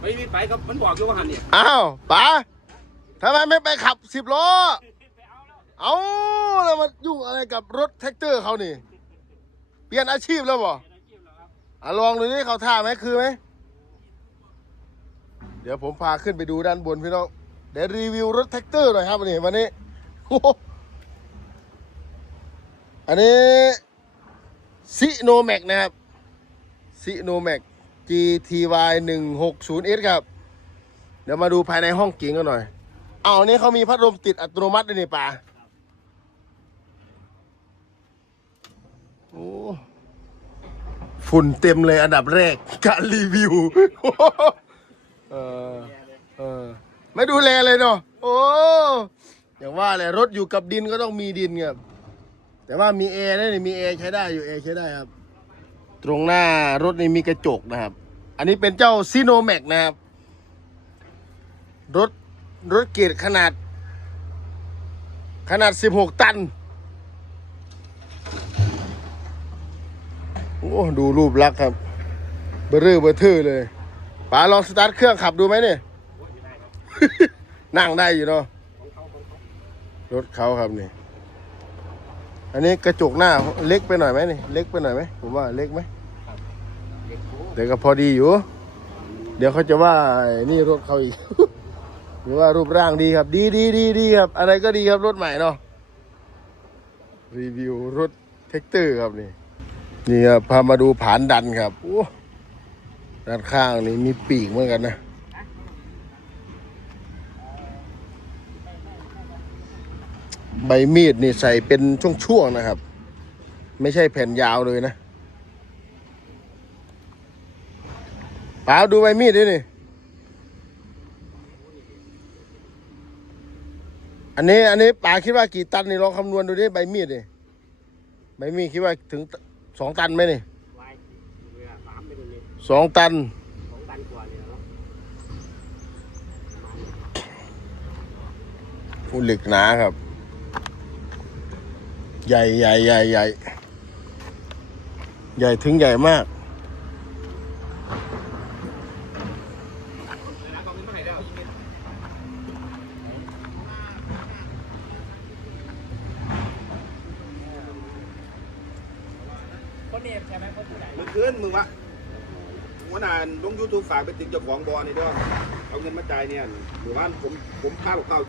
ไม่มีไปครับมันบอกอยู่ว่าหันเนี่ยอ้าวป๋าทำไมไม่ไปขับสิบล้อ เอาแล้วมายุ่งอะไรกับรถแท็กเตอร์เขานี่ เปลี่ยนอาชีพแล้วบ่อะลองดูนี่เขาท่าไหมคือไหม เดี๋ยวผมพาขึ้นไปดูด้านบนพี่น้อง เดี๋ยวรีวิวรถแท็กเตอร์หน่อยครับวันนี้วันนี้ อันนี้ซิโนแม็กนะครับซิโนแม็ก GTY 160S ครับ เดี๋ยวมาดูภายในห้องเก๋งกันหน่อย เอานนี้เขามีพัดลมติดอัตโนมัติด้วยนี่ป่าโอ้ฝุ่นเต็มเลยอันดับแรก การรีวิวเออเออไม่ดูแลเลยเนาะโอ้อย่างว่าแหละรถอยู่กับดินก็ต้องมีดินครับแต่ว่ามีแอร์นะนี่มีแอร์ใช้ได้อยู่แอร์ใช้ได้ครับ ตรงหน้ารถนี่มีกระจกนะครับ อันนี้เป็นเจ้าซีโนแม็กนะครับ รถรถเกียร์ขนาด ขนาด 16 ตัน โอ้ดูรูปลักษ์ครับ เบอร์เรอร์เบอร์เทอร์เลยป๋าลองสตาร์ทเครื่องขับดูไหมเนี่ย นั่งได้อยู่เนาะ รถเขาครับนี่ อันนี้กระจกหน้าเล็กไปหน่อยไหมนี่ เล็กไปหน่อยไหม ผมว่าเล็กไหม เดี๋ยวก็พอดีอยู่ เดี๋ยวเขาจะว่านี่รถเขาอีก หรือว่ารูปร่างดีครับ ดีดีดีดีครับ อะไรก็ดีครับรถใหม่เนาะรีวิวรถเทคเตอร์ครับนี่ นี่ครับพามาดูผานดันครับโอ้ด้านข้างนี่มีปีกเหมือนกันนะใบมีดนี่ใส่เป็นช่วงๆนะครับ ไม่ใช่แผ่นยาวเลยนะ ป๋าดูใบมีดด้วยนี่ อันนี้ อันนี้ป๋าคิดว่ากี่ตันนี่ลองคำนวณดูดิใบมีดนี่ใบมีดคิดว่าถึงสองตันไหมนี่วายเรือสามไปตรงนี้สองตัน สองตันกว่าเนี่ยเนาะฟูเหล็กหนาครับ ใหญ่ใหญ่ใหญ่ใหญ่ใหญ่ถึงใหญ่มาก คนนี้ใช่ไหมคนผู้ไหนมือคืนมือวะวันนั้นลงยูทูบฝากไปติดเจ้าของบอนี่ด้วยเอาเงินมาจ่ายเนี่ยหมู่บ้านผมผมพาพวกเขา